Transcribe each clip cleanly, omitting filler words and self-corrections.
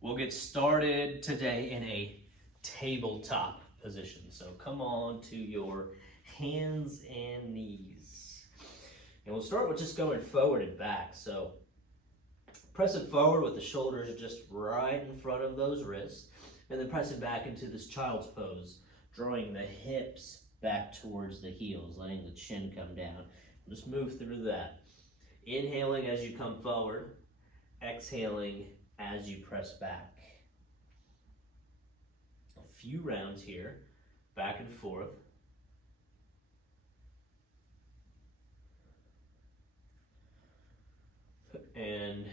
We'll get started today in a tabletop position. So come on to your hands and knees. And we'll start with just going forward and back. So press it forward with the shoulders just right in front of those wrists. And then press it back into this child's pose, drawing the hips back towards the heels, letting the chin come down. Just move through that. Inhaling as you come forward, exhaling as you press back. A few rounds here, back and forth. And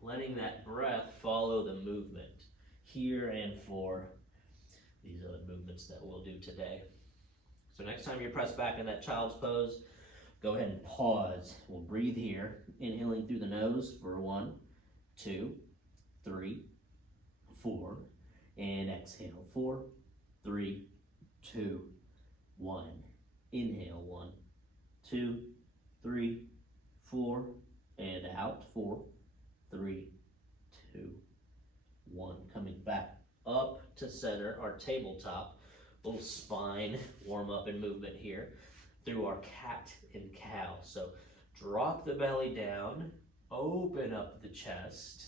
letting that breath follow the movement here and for these other movements that we'll do today. So next time you press back in that child's pose, go ahead and pause. We'll breathe here, inhaling through the nose for 1, 2, 3, 4, and exhale. 4, 3, 2, 1. Inhale. 1, 2, 3, 4, and out. 4, 3, 2, 1. Coming back up to center, our tabletop. Little spine warm up and movement here through our cat and cow. So drop the belly down, open up the chest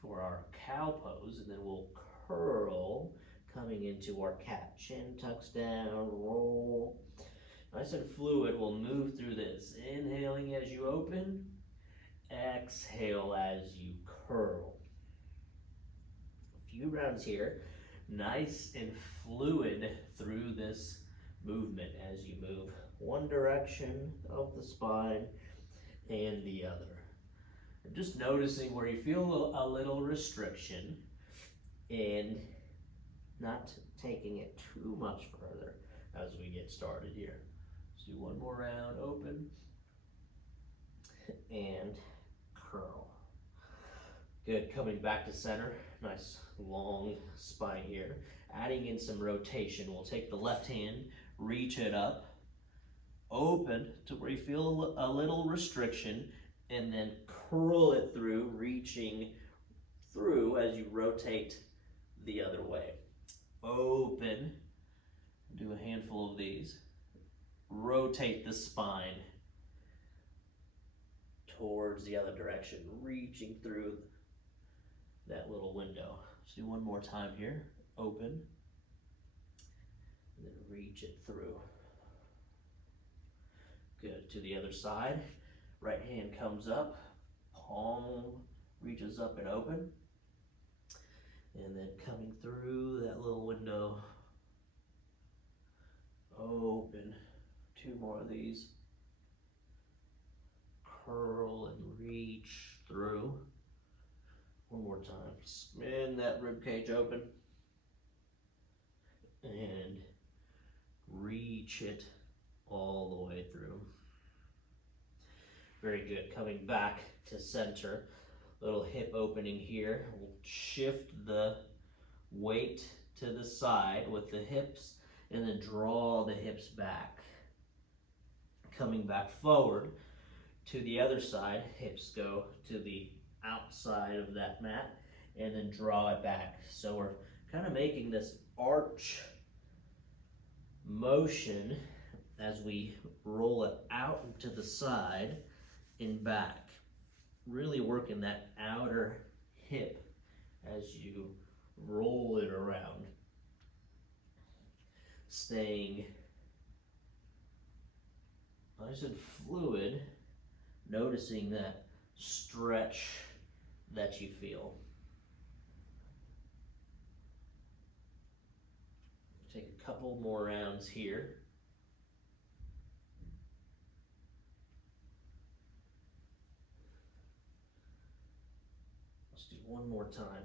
for our cow pose, and then we'll curl coming into our cat. Chin tucks down, roll. Nice and fluid, we'll move through this. Inhaling as you open, exhale as you curl. A few rounds here. Nice and fluid through this movement as you move one direction of the spine and the other. And just noticing where you feel a little restriction and not taking it too much further as we get started here. Let's do one more round, open and curl. Good, coming back to center. Nice long spine here. Adding in some rotation. We'll take the left hand, reach it up, open to where you feel a little restriction, and then curl it through, reaching through as you rotate the other way. Open, do a handful of these. Rotate the spine towards the other direction, reaching through that little window. Let's do one more time here. Open, and then reach it through. Good, to the other side. Right hand comes up, palm reaches up and open. And then coming through that little window, open. 2 more of these. Curl and reach through. One more time. Spin that rib cage open. And reach it all the way through. Very good. Coming back to center. Little hip opening here. We'll shift the weight to the side with the hips and then draw the hips back. Coming back forward to the other side. Hips go to the outside of that mat and then draw it back. So we're kind of making this arch motion as we roll it out to the side and back. Really working that outer hip as you roll it around. Staying nice and fluid, noticing that stretch that you feel. Take a couple more rounds here. Let's do one more time.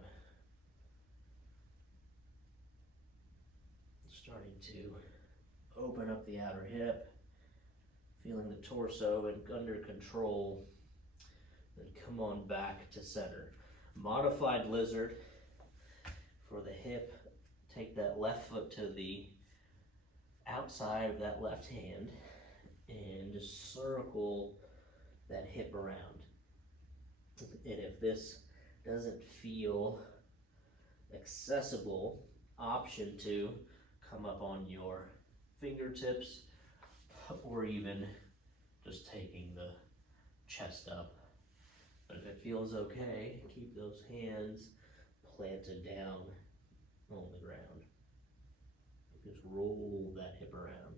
Starting to open up the outer hip, feeling the torso and under control. Then come on back to center. Modified lizard for the hip. Take that left foot to the outside of that left hand and just circle that hip around. And if this doesn't feel accessible, option to come up on your fingertips or even just taking the chest up. But if it feels okay, keep those hands planted down on the ground. Just roll that hip around.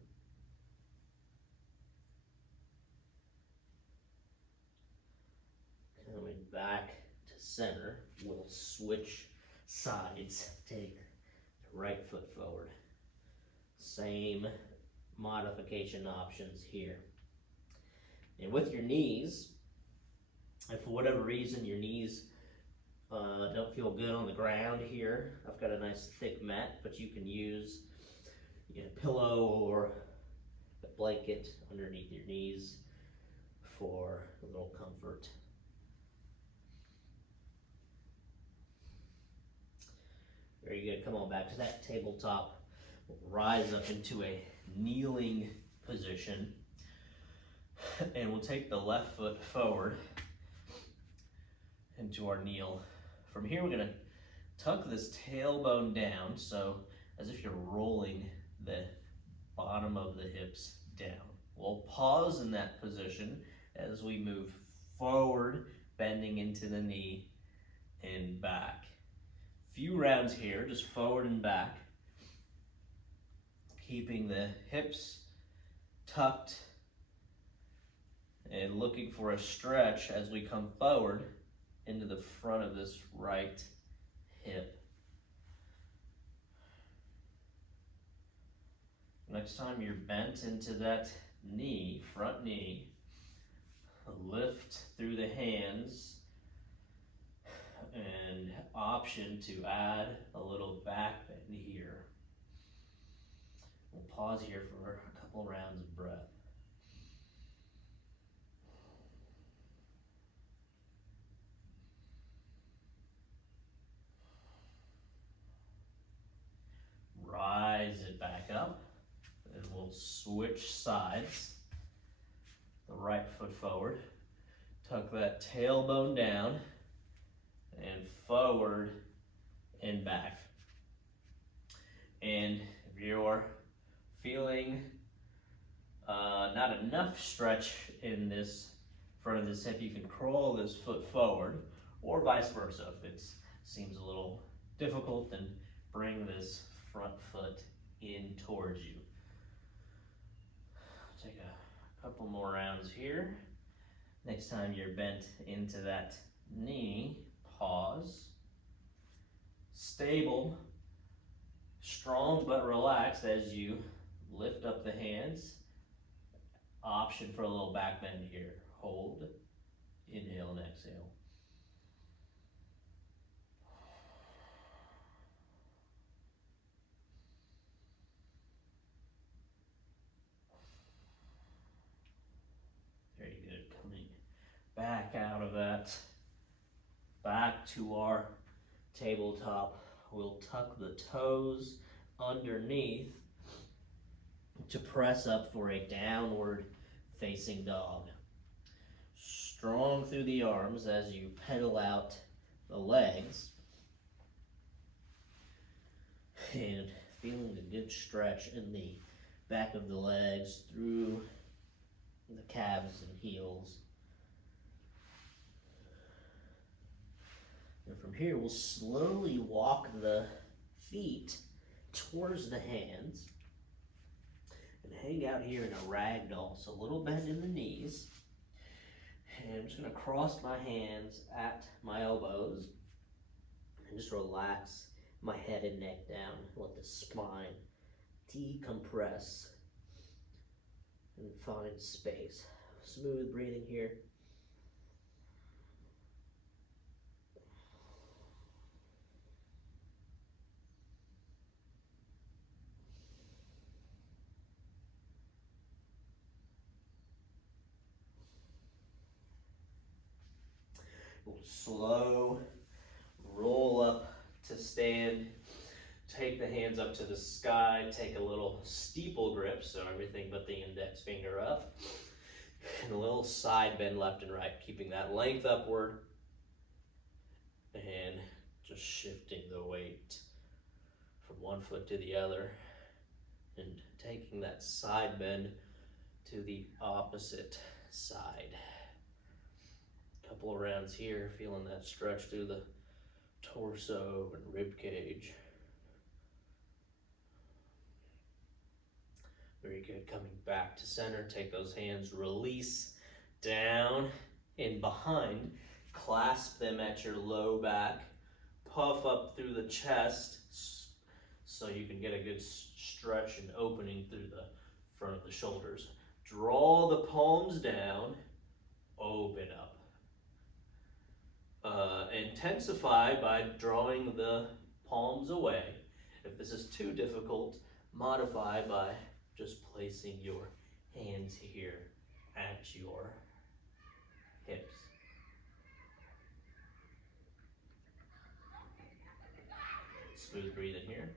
Coming back to center, we'll switch sides. Take the right foot forward. Same modification options here. And with your knees, if for whatever reason your knees don't feel good on the ground here, I've got a nice thick mat, but you can use a pillow or a blanket underneath your knees for a little comfort. Very good. Come on back to that tabletop. We'll rise up into a kneeling position, and we'll take the left foot forward into our kneel. From here, we're going to tuck this tailbone down, so as if you're rolling the bottom of the hips down. We'll pause in that position as we move forward, bending into the knee and back. Few rounds here, just forward and back, keeping the hips tucked and looking for a stretch as we come forward into the front of this right hip. Next time you're bent into that knee, front knee, lift through the hands, and option to add a little back bend here. We'll pause here for a couple rounds of breath. Rise it back up, and we'll switch sides. The right foot forward, tuck that tailbone down, and forward and back. And if you're feeling not enough stretch in this front of this hip, you can crawl this foot forward, or vice versa. If it seems a little difficult, then bring this front foot in towards you. Take a couple more rounds here. Next time you're bent into that knee, pause. Stable, strong but relaxed as you lift up the hands. Option for a little back bend here. Hold, inhale and exhale. Very good. Coming back out of that, back to our tabletop. We'll tuck the toes underneath to press up for a downward facing dog. Strong through the arms as you pedal out the legs, and feeling a good stretch in the back of the legs through the calves and heels. And from here, we'll slowly walk the feet towards the hands and hang out here in a ragdoll. So a little bend in the knees. And I'm just going to cross my hands at my elbows and just relax my head and neck down. Let the spine decompress and find space. Smooth breathing here. We'll slow roll up to stand. Take the hands up to the sky. Take a little steeple grip, so everything but the index finger up. And a little side bend left and right, keeping that length upward and just shifting the weight from one foot to the other and taking that side bend to the opposite side. Couple of rounds here, feeling that stretch through the torso and rib cage. Very good. Coming back to center, take those hands, release down and behind, clasp them at your low back, puff up through the chest so you can get a good stretch and opening through the front of the shoulders. Draw the palms down, open up. Intensify by drawing the palms away. If this is too difficult, modify by just placing your hands here at your hips. Smooth breathing here.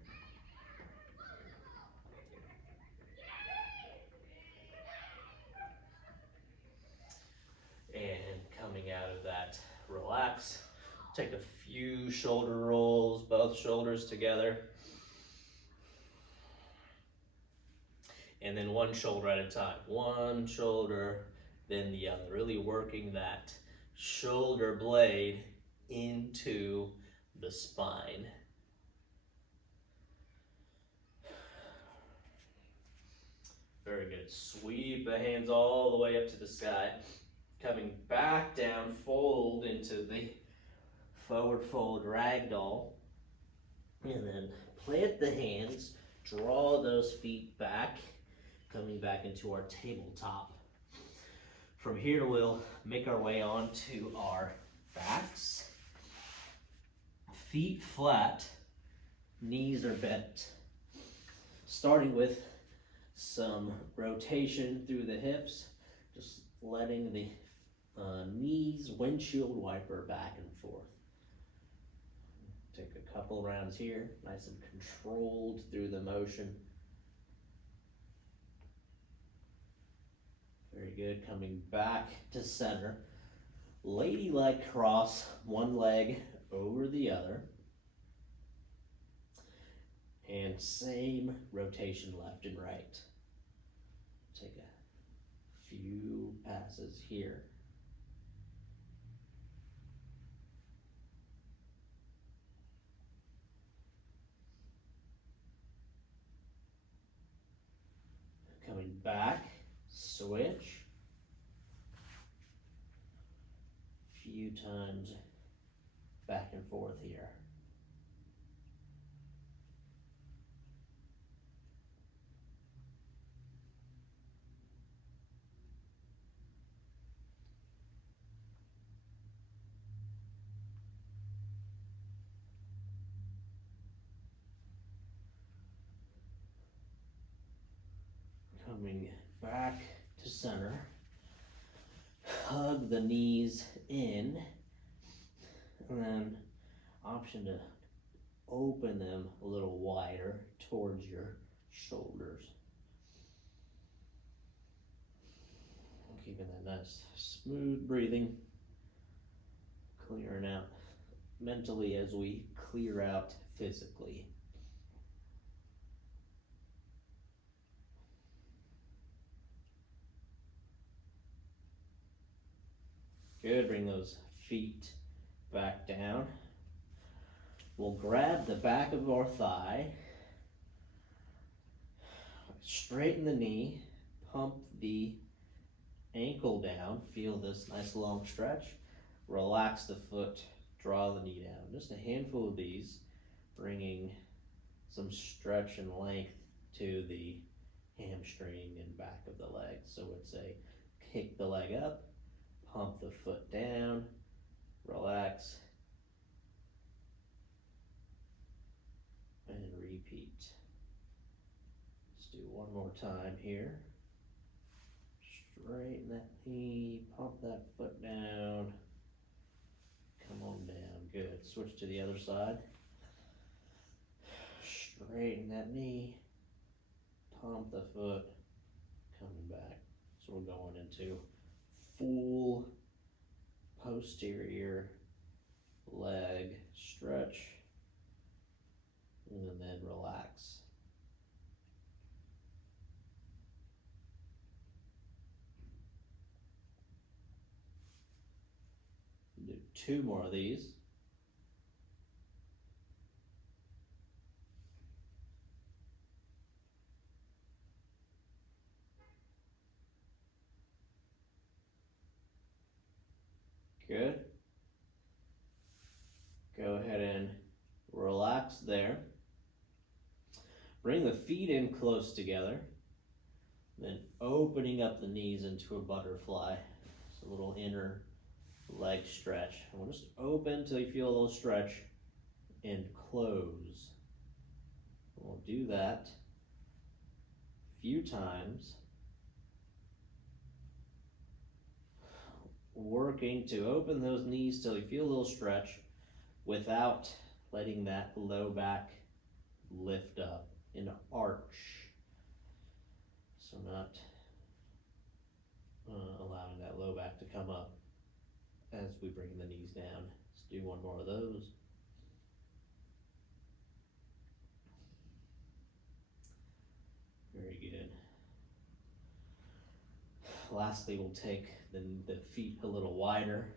And coming out of that, relax. Take a few shoulder rolls, both shoulders together. And then one shoulder at a time. One shoulder, then the other. Really working that shoulder blade into the spine. Very good. Sweep the hands all the way up to the sky. Coming back down, fold into the forward fold ragdoll. And then plant the hands, draw those feet back, coming back into our tabletop. From here, we'll make our way onto our backs. Feet flat, knees are bent. Starting with some rotation through the hips, just letting the knees windshield wiper back and forth. Take a couple rounds here, nice and controlled through the motion. Very good, coming back to center. Ladylike cross, one leg over the other. And same rotation left and right. Take a few passes here. Coming back, switch. Few times back and forth here. Coming back to center, hug the knees in, and then option to open them a little wider towards your shoulders. Keeping that nice smooth breathing, clearing out mentally as we clear out physically. Good, bring those feet back down. We'll grab the back of our thigh, straighten the knee, pump the ankle down, feel this nice long stretch, relax the foot, draw the knee down. Just a handful of these, bringing some stretch and length to the hamstring and back of the leg. So it's a kick the leg up, pump the foot down, relax, and repeat. Let's do one more time here. Straighten that knee, pump that foot down, come on down, good. Switch to the other side. Straighten that knee, pump the foot, coming back. So we're going into full posterior leg stretch, and then relax. Do 2 more of these. Good. Go ahead and relax there. Bring the feet in close together. Then opening up the knees into a butterfly. It's a little inner leg stretch. And we'll just open till you feel a little stretch and close. We'll do that a few times. Working to open those knees till you feel a little stretch without letting that low back lift up and arch. So not allowing that low back to come up as we bring the knees down. Let's do 1 more of those. Very good. Lastly, we'll take the feet a little wider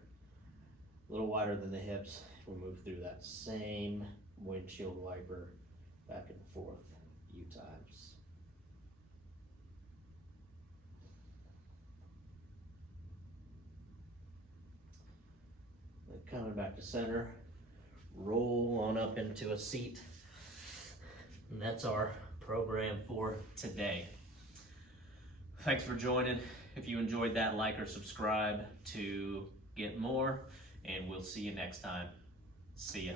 than the hips. We'll move through that same windshield wiper back and forth a few times. Then coming back to center, roll on up into a seat. And that's our program for today. Thanks for joining. If you enjoyed that, like or subscribe to get more, and we'll see you next time. See ya.